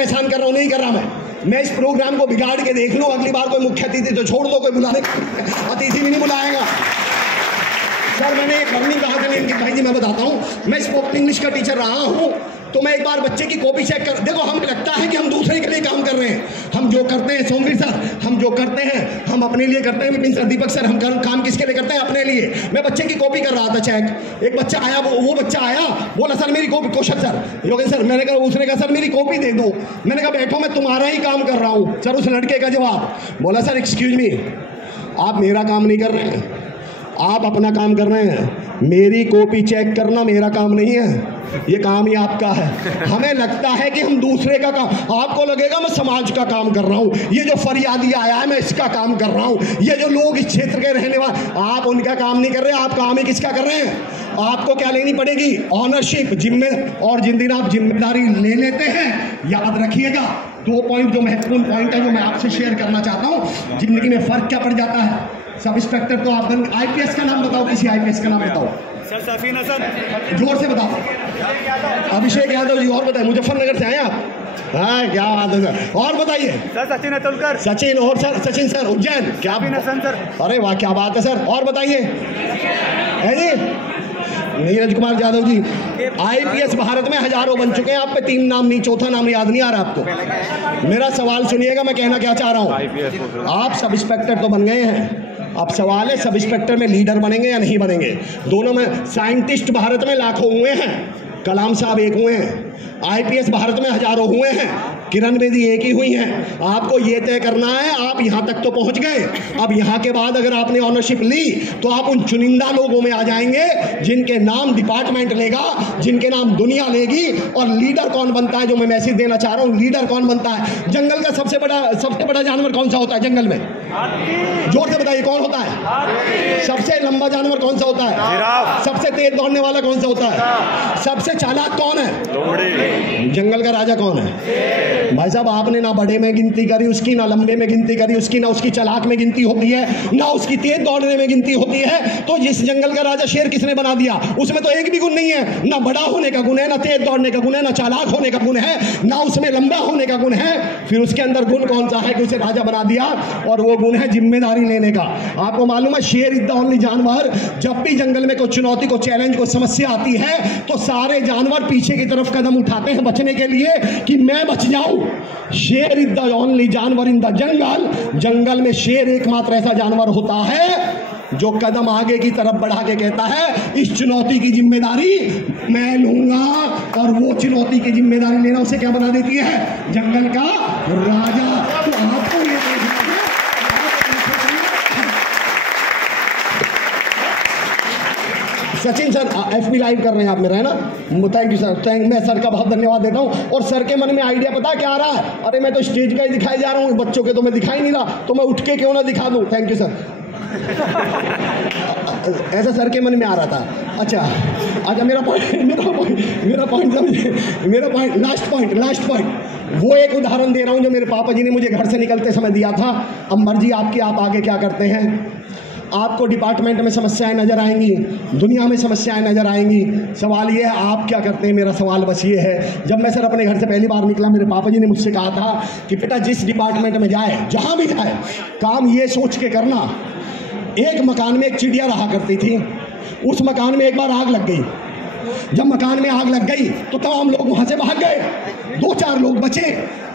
एहसान कर रहा हूँ, नहीं कर रहा मैं इस प्रोग्राम को बिगाड़ के देख लूँ, अगली बार कोई मुख्य अतिथि तो छोड़ दो, कोई बुलाने अतिथि भी नहीं बुलाएगा। सर मैंने एक लर्निंग कहा था लेकिन भाई जी मैं बताता हूँ, मैं स्पोकन इंग्लिश का टीचर रहा हूँ, तो मैं एक बार बच्चे की कॉपी चेक कर, देखो हमें लगता है कि हम दूसरे के लिए काम कर रहे हैं, हम जो करते हैं सोमवीर सर, हम जो करते हैं हम अपने लिए करते हैं, विपिन सर, दीपक सर, हम काम किसके लिए करते हैं? अपने लिए। मैं बच्चे की कॉपी कर रहा था चेक, एक बच्चा आया, वो बच्चा आया, बोला सर मेरी copy, question sir, Yogesh sir, मैंने कहा, उसने कहा सर मेरी कॉपी दे दो, मैंने कहा बैठो मैं तुम्हारा ही काम कर रहा हूँ। सर उस लड़के का जवाब, बोला सर एक्सक्यूज मी, आप मेरा काम नहीं कर रहे हैं, आप अपना काम कर रहे हैं, मेरी कॉपी चेक करना मेरा काम नहीं है, ये काम ही आपका है। हमें लगता है कि हम दूसरे का काम, आपको लगेगा मैं समाज का काम कर रहा हूँ, ये जो फरियादी आया है मैं इसका काम कर रहा हूँ, ये जो लोग इस क्षेत्र के रहने वाले, आप उनका काम नहीं कर रहे, आप काम ही किसका कर रहे हैं? आपको क्या लेनी पड़ेगी? ऑनरशिप, जिम्मे, और जिन दिन आप जिम्मेदारी ले लेते हैं, याद रखिएगा 2 पॉइंट जो महत्वपूर्ण पॉइंट है जो मैं आपसे शेयर करना चाहता हूँ, जिंदगी में फर्क क्या पड़ जाता है। सब इंस्पेक्टर तो आप बन, आईपीएस का नाम बताओ, किसी आईपीएस का नाम बताओ सर। सफीना सर, जोर से बताओ। अभिषेक यादव जी, और बताइए, मुजफ्फरनगर से आए आप? हाँ क्या बात है सर, और बताइए। सर सचिन अतुलकर। सचिन, और सर सचिन सर उज्जैन, क्या सर? अरे वाह क्या बात है सर, और बताइए। है जी नीरज कुमार यादव जी, आईपीएस भारत में हजारों बन चुके हैं, आप पे 3 नाम नहीं, चौथा नाम याद नहीं आ रहा आपको। मेरा सवाल सुनिएगा, मैं कहना क्या चाह रहा हूँ। आप सब इंस्पेक्टर तो बन गए हैं, अब सवाल है सब इंस्पेक्टर में लीडर बनेंगे या नहीं बनेंगे। दोनों में साइंटिस्ट भारत में लाखों हुए हैं, कलाम साहब एक हुए हैं, आईपीएस भारत में हजारों हुए हैं, किरण बेदी एक ही हुई हैं। आपको ये तय करना है, आप यहाँ तक तो पहुँच गए, अब यहाँ के बाद अगर आपने ऑनरशिप ली तो आप उन चुनिंदा लोगों में आ जाएंगे जिनके नाम डिपार्टमेंट लेगा, जिनके नाम दुनिया लेगी। और लीडर कौन बनता है, जो मैं मैसेज देना चाह रहा हूँ, लीडर कौन बनता है? जंगल का सबसे बड़ा जानवर कौन सा होता है जंगल में? जोर से बताइए, कौन होता है? सबसे लंबा जानवर कौन सा होता है? सबसे तेज दौड़ने वाला कौन सा होता है? सबसे चालाक कौन है? जंगल का राजा कौन है? भाई साहब आपने ना बड़े में गिनती करी उसकी, ना लंबे में गिनती करी उसकी, ना उसकी चालाक में गिनती होती है, ना उसकी तेज दौड़ने में गिनती होती है। तो जिस जंगल का राजा शेर किसने बना दिया? उसमें तो एक भी गुण नहीं है, ना बड़ा होने का गुण है, ना तेज दौड़ने का गुण है, ना चालाक होने का गुण है, ना उसमें लंबा होने का गुण है। फिर उसके अंदर गुण कौन सा है कि उसे राजा बना दिया? और वो गुण है जिम्मेदारी लेने का। आपको मालूम है शेर इज द ओनली जानवर, जब भी जंगल में कोई चुनौती, को चैलेंज, को समस्या आती है तो सारे जानवर पीछे की तरफ कदम उठाते हैं बचने के लिए कि मैं बच जाऊं। शेर इज द ओनली जानवर इन द जंगल, जंगल में शेर एकमात्र ऐसा जानवर होता है जो कदम आगे की तरफ बढ़ा के कहता है इस चुनौती की जिम्मेदारी मैं लूंगा। और वो चुनौती की जिम्मेदारी लेना उसे क्या बना देती है? जंगल का राजा। तो आपको ये देखना है, सचिन सर एफबी लाइव कर रहे हैं आप मेरा, है ना? थैंक यू सर, मैं सर का बहुत धन्यवाद देता हूँ। और सर के मन में आइडिया पता क्या आ रहा है? अरे मैं तो स्टेज का ही दिखाई जा रहा हूँ, बच्चों के तो मैं दिखाई नहीं रहा, तो मैं उठ के क्यों ना दिखा दूँ। Thank you sir. ऐसा सर के मन में आ रहा था। अच्छा मेरा पॉइंट लास्ट पॉइंट वो एक उदाहरण दे रहा हूँ जो मेरे पापा जी ने मुझे घर से निकलते समय दिया था। अब मर्जी आपकी, आप आगे क्या करते हैं। आपको डिपार्टमेंट में समस्याएं नज़र आएंगी, दुनिया में समस्याएं नज़र आएंगी, सवाल ये है आप क्या करते हैं। मेरा सवाल बस ये है, जब मैं सर अपने घर से पहली बार निकला, मेरे पापा जी ने मुझसे कहा था कि बेटा जिस डिपार्टमेंट में जाए, जहाँ भी जाए, काम ये सोच के करना। एक मकान में एक चिड़िया रहा करती थी, उस मकान में एक बार आग लग गई। जब मकान में आग लग गई तो तमाम लोग वहाँ से भाग गए, 2-4 लोग बचे।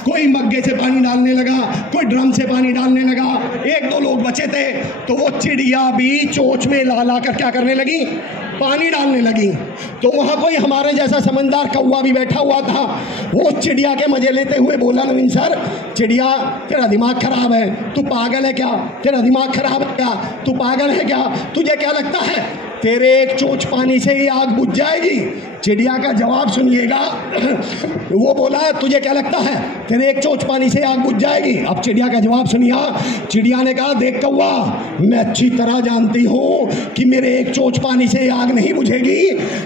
कोई मग्गे से पानी डालने लगा, कोई ड्रम से पानी डालने लगा, 1-2 लोग बचे थे। तो वो चिड़िया भी चोंच में ला कर क्या करने लगी? पानी डालने लगी। तो वहाँ कोई हमारे जैसा समझदार कौवा भी बैठा हुआ था। वो चिड़िया के मजे लेते हुए बोला, नवीन सर, चिड़िया तेरा दिमाग खराब है, तू पागल है क्या? तेरा दिमाग खराब है क्या? तू पागल है क्या? तुझे क्या लगता है तेरे एक चोंच पानी से ही आग बुझ जाएगी? चिड़िया का जवाब सुनिएगा। वो बोला तुझे क्या लगता है तेरे एक चोंच पानी से आग बुझ जाएगी? अब चिड़िया का जवाब सुनिया। चिड़िया ने कहा देख कौवा, मैं अच्छी तरह जानती हूँ कि मेरे एक चोंच पानी से आग नहीं बुझेगी,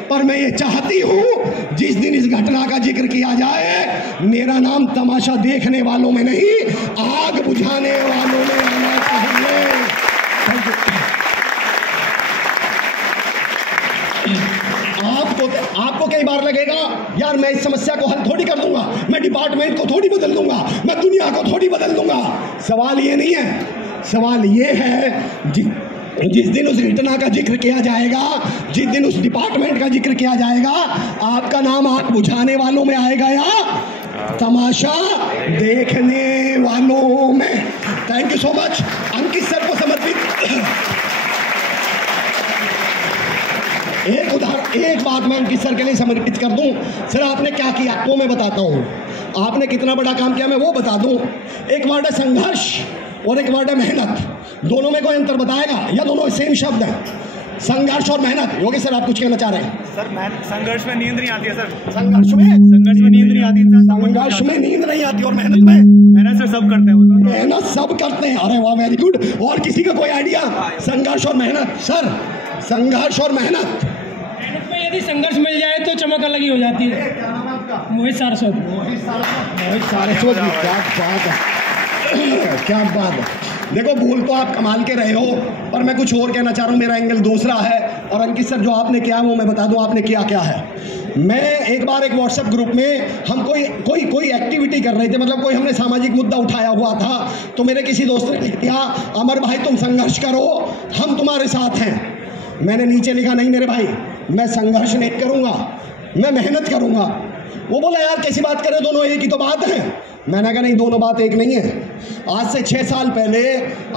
पर मैं ये चाहती हूँ जिस दिन इस घटना का जिक्र किया जाए, मेरा नाम तमाशा देखने वालों में नहीं, आग बुझाने वालों में आना चाहिए। आपको कई बार लगेगा यार मैं इस समस्या को हल थोड़ी कर दूंगा, मैं डिपार्टमेंट को थोड़ी बदल दूंगा, मैं दुनिया को थोड़ी बदल दूंगा। सवाल ये नहीं है, सवाल ये है जिस दिन उस घटना का जिक्र किया जाएगा, जिस दिन उस डिपार्टमेंट का जिक्र किया जाएगा, आपका नाम आग बुझाने वालों में आएगा या तमाशा देखने वालों में। Thank you so much. Ankit sir को समर्पित एक बात मैं अंकित सर के लिए समर्पित कर दूं। सर आपने क्या किया वो मैं बताता हूं, आपने कितना बड़ा काम किया मैं वो बता दूं। एक वर्ड है संघर्ष और एक वर्ड है मेहनत, दोनों में कोई अंतर बताएगा या दोनों सेम शब्द है? संघर्ष और मेहनत। योगी सर आप कुछ कहना चाह रहे हैं? सर संघर्ष में नींद नहीं आती है सर। संघर्ष में नींद नहीं आती, संघर्ष में नींद नहीं आती और मेहनत में? मेहनत से सब करते हैं, मेहनत सब करते हैं। अरे वाह वेरी गुड। और किसी का कोई आइडिया? संघर्ष और मेहनत। सर संघर्ष और मेहनत में यदि संघर्ष मिल जाए तो चमक अलग ही हो जाती है। मोहित सारस्वत। मोहित सारस्वत, क्या बात है, क्या बात है। देखो भूल तो आप कमाल के रहे हो, पर मैं कुछ और कहना चाह रहा हूँ, मेरा एंगल दूसरा है। और अंकित सर जो आपने किया वो मैं बता दूँ आपने किया क्या है। मैं एक बार एक व्हाट्सएप ग्रुप में हम कोई एक्टिविटी कर रहे थे, मतलब कोई हमने सामाजिक मुद्दा उठाया हुआ था, तो मेरे किसी दोस्त ने लिख दिया अमर भाई तुम संघर्ष करो हम तुम्हारे साथ हैं। मैंने नीचे लिखा नहीं मेरे भाई मैं संघर्ष नहीं करूँगा, मैं मेहनत करूँगा। वो बोला यार कैसी बात करें, दोनों एक ही तो बात है। मैंने कहा नहीं दोनों बात एक नहीं है। आज से 6 साल पहले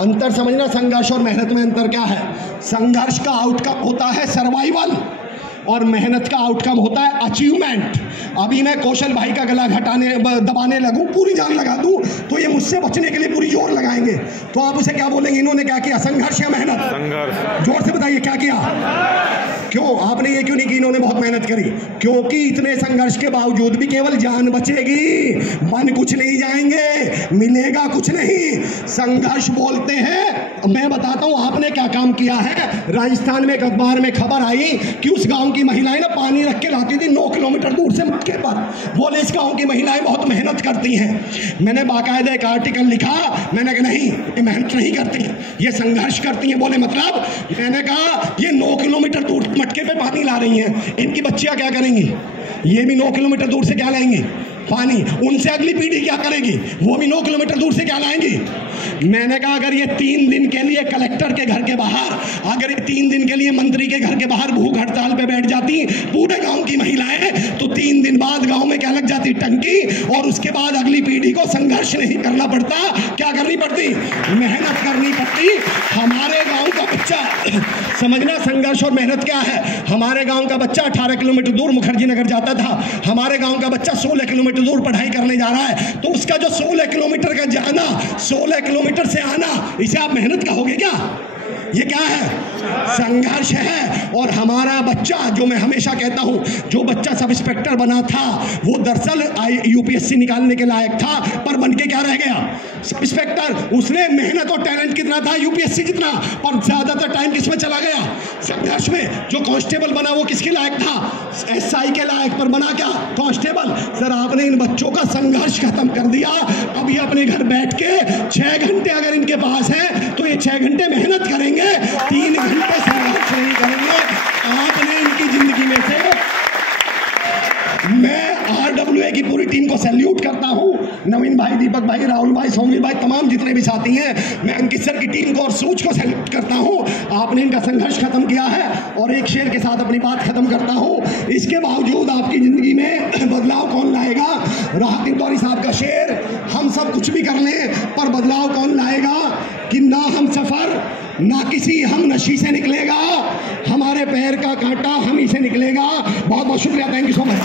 अंतर समझना, संघर्ष और मेहनत में अंतर क्या है। संघर्ष का आउटकम होता है सर्वाइवल और मेहनत का आउटकम होता है अचीवमेंट। अभी मैं कौशल भाई का गला दबाने लगूं, पूरी जान लगा दूं, तो ये मुझसे बचने के लिए पूरी जोर लगाएंगे, तो आप उसे क्या बोलेंगे? इन्होंने क्या किया, संघर्ष या मेहनत? संघर्ष। जोर से बताइए क्या किया। क्यों आपने ये क्यों नहीं की इन्होंने बहुत मेहनत करी? क्योंकि इतने संघर्ष के बावजूद भी केवल जान बचेगी, मन कुछ नहीं जाएंगे, मिलेगा कुछ नहीं। संघर्ष बोलते हैं। मैं बताता हूं आपने क्या काम किया है। राजस्थान में एक अखबार में खबर आई कि उस गांव की महिलाएं ना पानी रख के लाती थी 9 किलोमीटर दूर से मटके पर। बोले इस गांव की महिलाएं बहुत मेहनत करती हैं। मैंने बाकायदा एक आर्टिकल लिखा, मैंने कहा नहीं ये मेहनत नहीं करती, ये संघर्ष करती हैं। बोले मतलब? मैंने कहा ये 9 किलोमीटर दूर मटके पे पानी ला रही हैं, इनकी बच्चियां क्या करेंगी? ये भी 9 किलोमीटर दूर से क्या लाएंगी? पानी। उनसे अगली पीढ़ी क्या करेगी? वो भी 9 किलोमीटर दूर से क्या लाएंगी? मैंने कहा अगर ये 3 दिन के लिए कलेक्टर के घर के बाहर, अगर ये 3 दिन के लिए मंत्री के घर के बाहर भूख हड़ताल पे बैठ जाती पूरे गांव की महिलाएं, तो 3 दिन बाद गांव में क्या लग जाती? टंकी। और उसके बाद अगली पीढ़ी को संघर्ष नहीं करना पड़ता, क्या करनी पड़ती? मेहनत करनी पड़ती। हमारे गांव का बच्चा समझना संघर्ष और मेहनत क्या है। हमारे गांव का बच्चा 18 किलोमीटर दूर मुखर्जी नगर जाता था, हमारे गांव का बच्चा 16 किलोमीटर दूर पढ़ाई करने जा रहा है, तो उसका जो 16 किलोमीटर का जाना, 16 किलोमीटर से आना, इसे आप मेहनत कहोगे क्या? ये क्या है? संघर्ष है। और हमारा बच्चा, जो मैं हमेशा कहता हूं, जो बच्चा सब इंस्पेक्टर बना था वो दरअसल यूपीएससी निकालने के लायक था, पर बन के क्या रह गया? Sub inspector. उसने मेहनत और टैलेंट कितना था? यूपीएससी जितना, पर ज्यादातर टाइम किसमें चला गया? संघर्ष में। जो कांस्टेबल बना वो किसके लायक था? एसआई के लायक, पर बना क्या? कांस्टेबल। सर आपने इन बच्चों का संघर्ष खत्म कर दिया। अब ये अपने घर बैठ के 6 घंटे अगर इनके पास है तो ये 6 घंटे मेहनत करेंगे, 3 घंटे संघर्ष नहीं करेंगे। आपने इनकी जिंदगी में से, मैं आरडब्ल्यूए की पूरी टीम को सैल्यूट करता हूं, नवीन भाई, दीपक भाई, राहुल भाई, सौमिल भाई, तमाम जितने भी साथी हैं, मैं अंकित सर की टीम को और सूच को सैल्यूट करता हूं। आपने इनका संघर्ष खत्म किया है। और एक शेर के साथ अपनी बात खत्म करता हूं। इसके बावजूद आपकी जिंदगी में बदलाव कौन लाएगा? राहत इंदौरी साहब का शेर, हम सब कुछ भी कर लें पर बदलाव कौन लाएगा? कि ना हम सफर, ना किसी हम नशी से निकलेगा, हमारे पैर का कांटा हम ही से निकलेगा। बहुत बहुत शुक्रिया। Thank you so much.